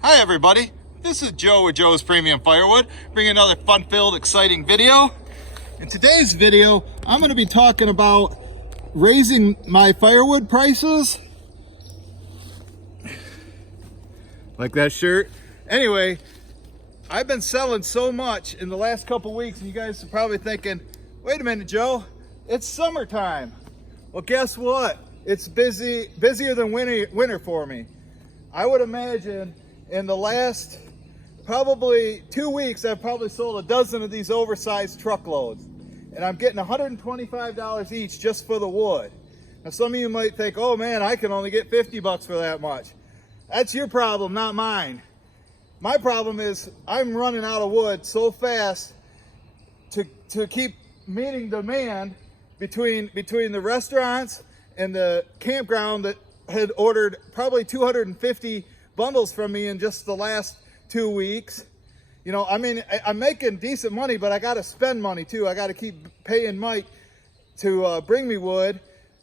Hi everybody, this is Joe with Joe's Premium Firewood, bringing another fun-filled, exciting video. In today's video, I'm going to be talking about raising my firewood prices. Like that shirt. Anyway, I've been selling so much in the last couple weeks, and you guys are probably thinking, wait a minute, Joe, it's summertime. Well, guess what? It's busier than winter for me. I would imagine in the last probably 2 weeks, I've probably sold a dozen of these oversized truckloads. And I'm getting $125 each just for the wood. Now some of you might think, oh man, I can only get 50 bucks for that much. That's your problem, not mine. My problem is I'm running out of wood so fast to keep meeting demand between the restaurants and the campground that had ordered probably 250 bundles from me in just the last 2 weeks. You know, I mean, I'm making decent money, but I got to spend money too. I got to keep paying Mike to bring me wood.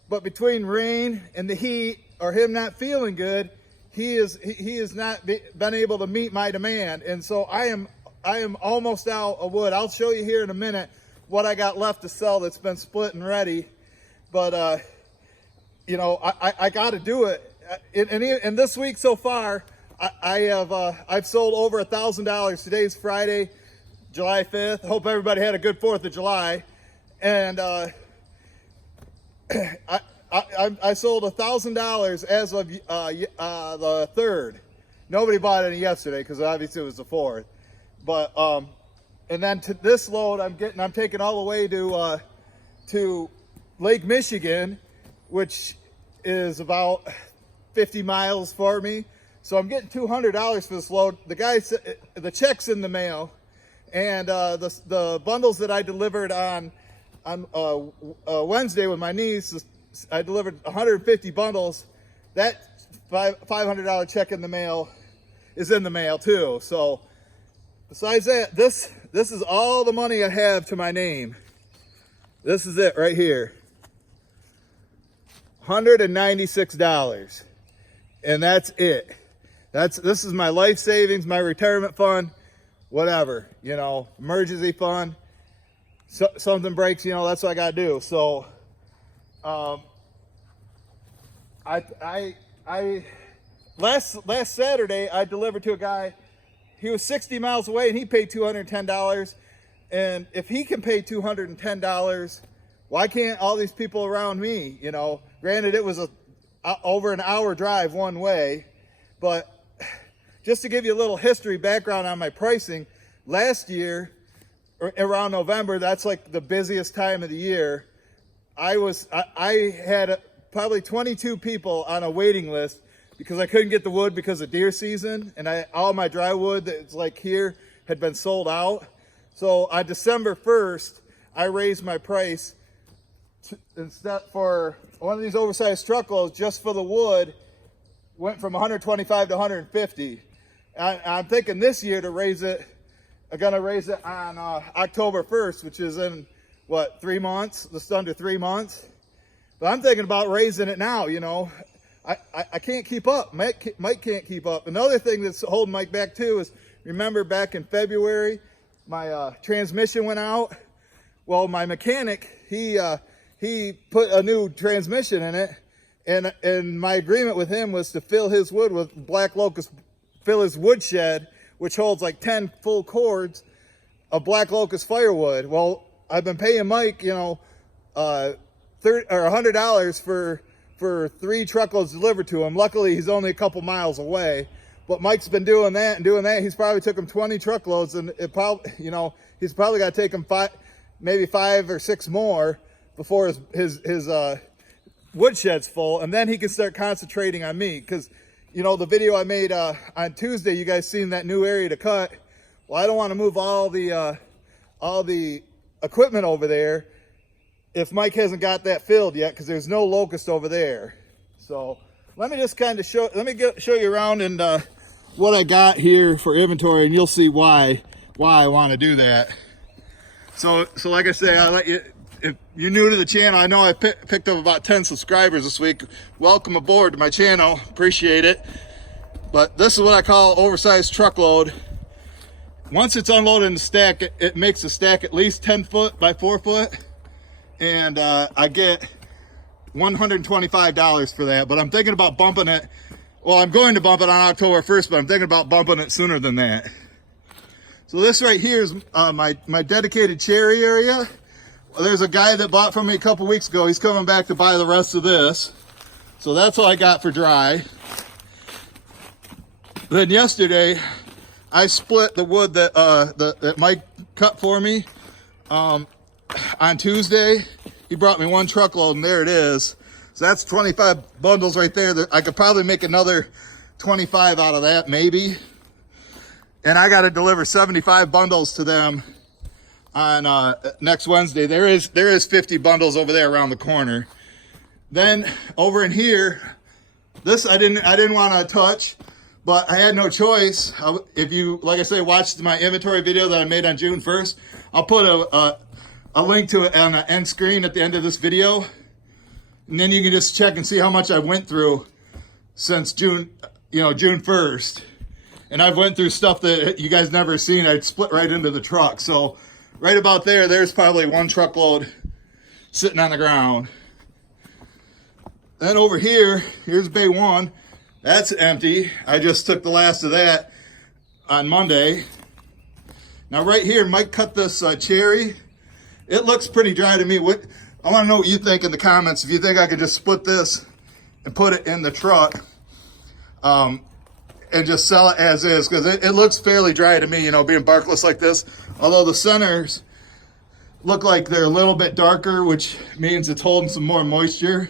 But between rain and the heat, or him not feeling good, he has not been able to meet my demand. And so I am almost out of wood. I'll show you here in a minute what I got left to sell that's been split and ready. But you know, I got to do it. And this week so far, I've sold over $1,000. Today's Friday, July 5th. Hope everybody had a good 4th of July. And I sold $1,000 as of the 3rd. Nobody bought any yesterday because obviously it was the 4th. But and then to this load, I'm taking all the way to Lake Michigan, which is about 50 miles for me. So I'm getting $200 for this load. The guy said the check's in the mail, and the bundles that I delivered on Wednesday with my niece, I delivered 150 bundles. That $500 check in the mail is in the mail too. So besides that, this is all the money I have to my name. This is it right here. $196, and that's it. This is my life savings, my retirement fund, whatever, you know, emergency fund. So, something breaks, you know, that's what I gotta do. So last Saturday I delivered to a guy. He was 60 miles away and he paid $210. And if he can pay $210, why can't all these people around me? You know, granted it was over an hour drive one way, but just to give you a little history background on my pricing, last year around November, that's like the busiest time of the year. I had probably 22 people on a waiting list because I couldn't get the wood because of deer season, and all my dry wood that's like here had been sold out. So on December 1st, I raised my price instead for one of these oversized truckloads just for the wood went from 125 to 150. I'm thinking this year to raise it. I'm gonna raise it on October 1st, which is in what, 3 months, just under 3 months. But I'm thinking about raising it now. You know, I can't keep up. Mike can't keep up. Another thing that's holding Mike back too is, remember back in February, my transmission went out. Well, my mechanic, he put a new transmission in it, and my agreement with him was to fill his wood with black locust, fill his woodshed, which holds like 10 full cords of black locust firewood. Well, I've been paying Mike, you know, $100 for 3 truckloads delivered to him. Luckily, he's only a couple miles away. But Mike's been doing that and doing that. He's probably took him 20 truckloads, and it probably, you know, he's probably got to take him maybe 5 or 6 more before his woodshed's full, and then he can start concentrating on me. Because, you know, the video I made on Tuesday, you guys seen that new area to cut. Well, I don't want to move all the equipment over there if Mike hasn't got that filled yet, because there's no locust over there. So let me just kind of show you around and what I got here for inventory, and you'll see why I want to do that. So like I say, I let you. If you're new to the channel, I know I picked up about 10 subscribers this week. Welcome aboard to my channel. Appreciate it. But this is what I call oversized truckload. Once it's unloaded in the stack, it makes the stack at least 10 foot by 4 foot. And I get $125 for that. But I'm thinking about bumping it. Well, I'm going to bump it on October 1st, but I'm thinking about bumping it sooner than that. So this right here is my dedicated cherry area. There's a guy that bought from me a couple weeks ago. He's coming back to buy the rest of this. So that's all I got for dry. Then yesterday, I split the wood that Mike cut for me. On Tuesday, he brought me 1 truckload, and there it is. So that's 25 bundles right there. I could probably make another 25 out of that, maybe. And I got to deliver 75 bundles to them on next Wednesday. There is 50 bundles over there around the corner. Then over in here, this I didn't want to touch, but I had no choice. If you, like I say, watched my inventory video that I made on June 1st, I'll put a link to it on the end screen at the end of this video. And then you can just check and see how much I went through since June 1st. And I've went through stuff that you guys never seen. I'd split right into the truck. So right about there's probably 1 truckload sitting on the ground. Then over here, here's bay 1. That's empty. I just took the last of that on Monday. Now right here, Mike cut this cherry. It looks pretty dry to me. I want to know what you think in the comments. If you think I could just split this and put it in the truck and just sell it as is, because it looks fairly dry to me, being barkless like this. Although the centers look like they're a little bit darker, which means it's holding some more moisture.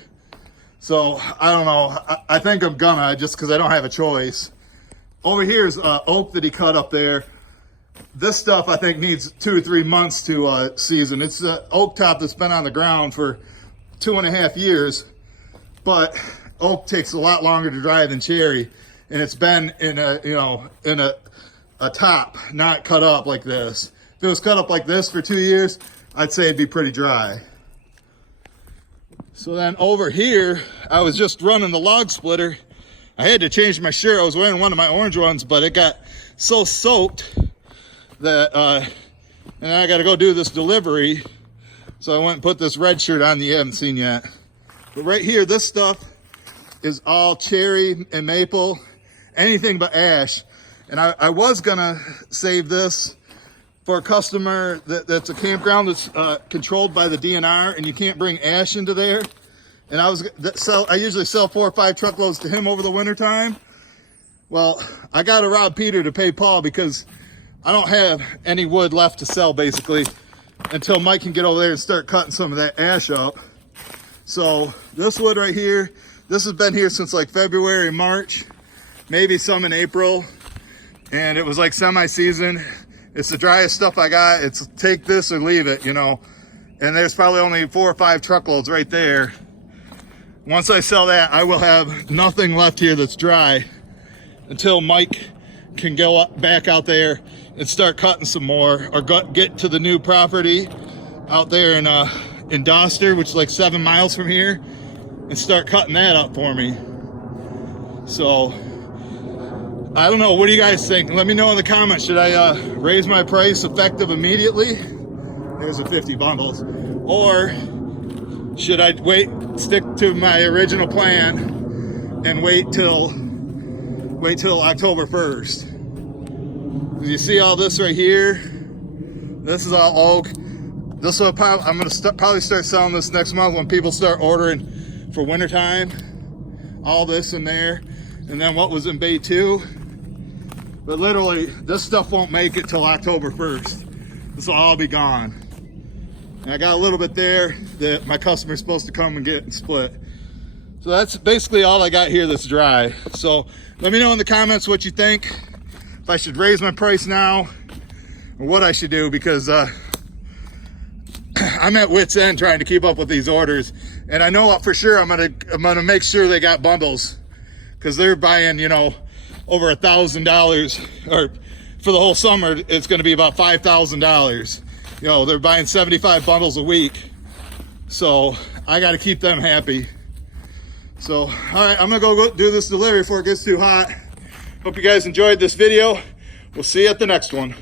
So I don't know. I think I'm gonna, just because I don't have a choice. Over here is oak that he cut up there. This stuff I think needs 2 or 3 months to season. It's an oak top that's been on the ground for 2.5 years, but oak takes a lot longer to dry than cherry, and it's been in a top, not cut up like this. If it was cut up like this for 2 years, I'd say it'd be pretty dry. So then over here, I was just running the log splitter. I had to change my shirt. I was wearing one of my orange ones, but it got so soaked that and I got to go do this delivery. So I went and put this red shirt on that you haven't seen yet. But right here, this stuff is all cherry and maple, anything but ash. And I was gonna save this for a customer that's a campground that's controlled by the DNR, and you can't bring ash into there. And I usually sell 4 or 5 truckloads to him over the winter time. Well, I got to rob Peter to pay Paul, because I don't have any wood left to sell basically until Mike can get over there and start cutting some of that ash up. So this wood right here, this has been here since like February, March, maybe some in April. And it was like semi-season. It's the driest stuff I got. It's take this or leave it, And there's probably only 4 or 5 truckloads right there. Once I sell that, I will have nothing left here that's dry until Mike can go back out there and start cutting some more, or get to the new property out there in Doster, which is like 7 miles from here, and start cutting that up for me. So I don't know. What do you guys think? Let me know in the comments. Should I raise my price effective immediately? There's the 50 bundles. Or should I stick to my original plan and wait till October 1st? You see all this right here? This is all oak. This will I'm going to probably start selling this next month when people start ordering for wintertime. All this in there. And then what was in bay 2. But literally, this stuff won't make it till October 1st. This will all be gone. And I got a little bit there that my customer's supposed to come and get and split. So that's basically all I got here that's dry. So let me know in the comments what you think. If I should raise my price now, or what I should do, because I'm at wit's end trying to keep up with these orders. And I know for sure I'm gonna make sure they got bundles, because they're buying, over $1,000, or for the whole summer, it's gonna be about $5,000. They're buying 75 bundles a week. So I gotta keep them happy. So, all right, I'm gonna go do this delivery before it gets too hot. Hope you guys enjoyed this video. We'll see you at the next one.